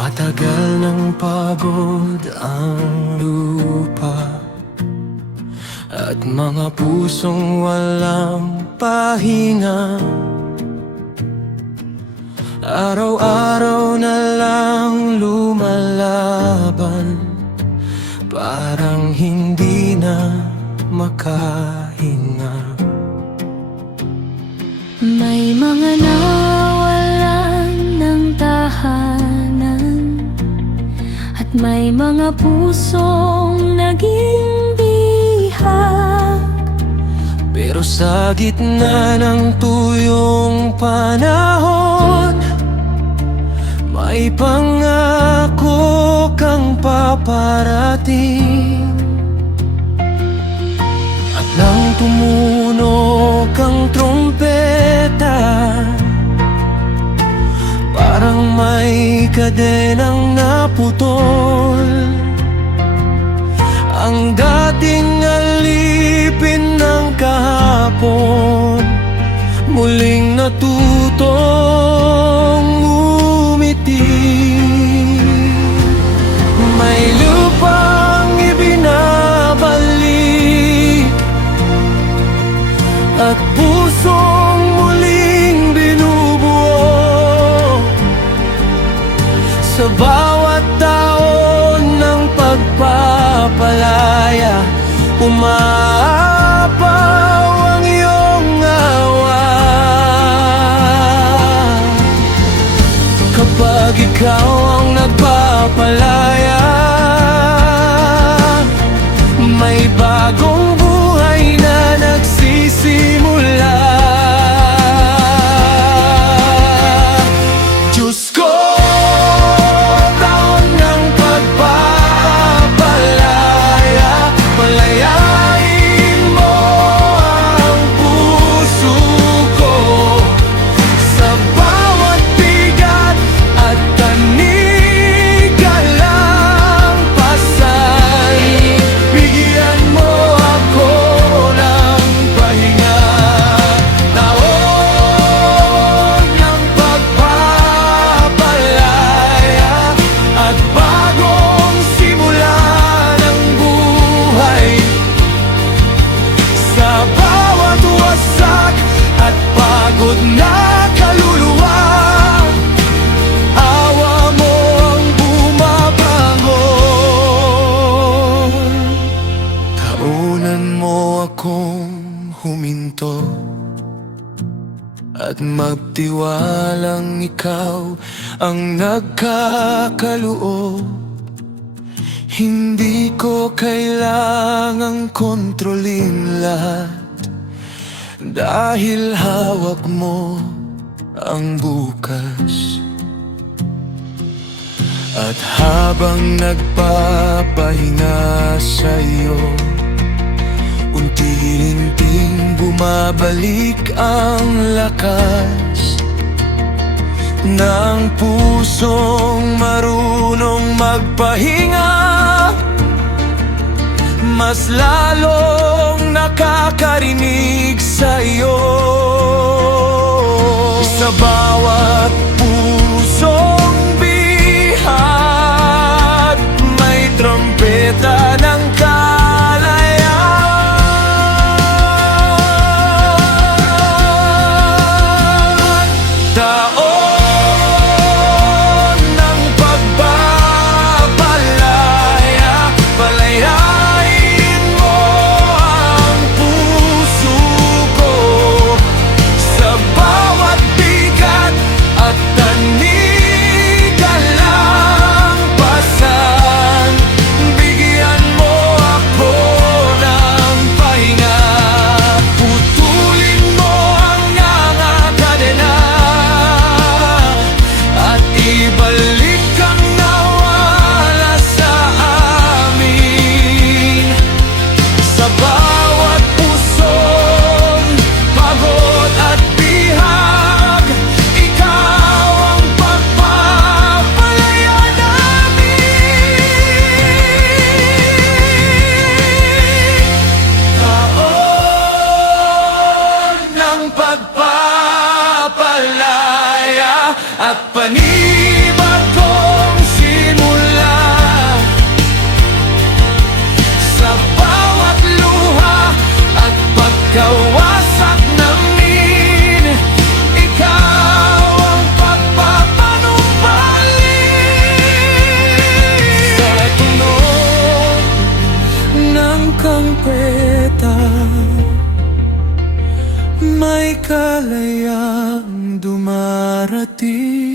Matagal ng pagod ang lupa at mga pusong walang pahinga. Araw-araw na lang lumalaban, parang hindi na makahinga. May mga nawalan ng tahanan at may mga pusong naging bihag. Pero sa gitna ng tuyong panahon, may pangako kang paparating. At nang tumunog ang trumpeta, parang may kadenang naputol. Ang dating alipin ng kahapon, muling natutong umiti. May lupang ibinabalik at pusong muling binubuo. Sa bawat taon ng pagpapalaya, umaapaw ang iyong awa. Kapag ikaw ang nagpapalaya, may bagong buhay na nagsisimula. Diyos ko, taon ng pagpapalaya, palayain mo ang puso ko sa bawat bigat at kanigalang pasan. Bigyan mo ako ng pahinga. Taon ng pagpapalaya at bagong simula ng buhay. Sa bawat wasak at pagod na kaluluwa, awa mo ang bumabangon. Taunan mo akong huminto at magtiwalang ikaw ang nagkakaloob. Hindi ko kailangang kontrolin lahat, dahil hawak mo ang bukas. At habang nagpapahinga sa'yo, unti-unting bumabalik ang lakas ng pusong marunong magpahinga. Mas lalong nakakarinig sa'yo. Sa bawat pusong bihag, may trompeta ng kalayaan. Taon ng pagpapalaya, palayain mo ang puso ko sa bawat bigat at kanigalang pasan. Bigyan mo ako ng pahinga. Putulin mo ang mga kadena at ibalik ang nawala sa amin. Sa bawat pusong pagod at bihag, ikaw ang pagpapalaya namin. Taon ng pagpapalaya at panibagong kalayang dumarating.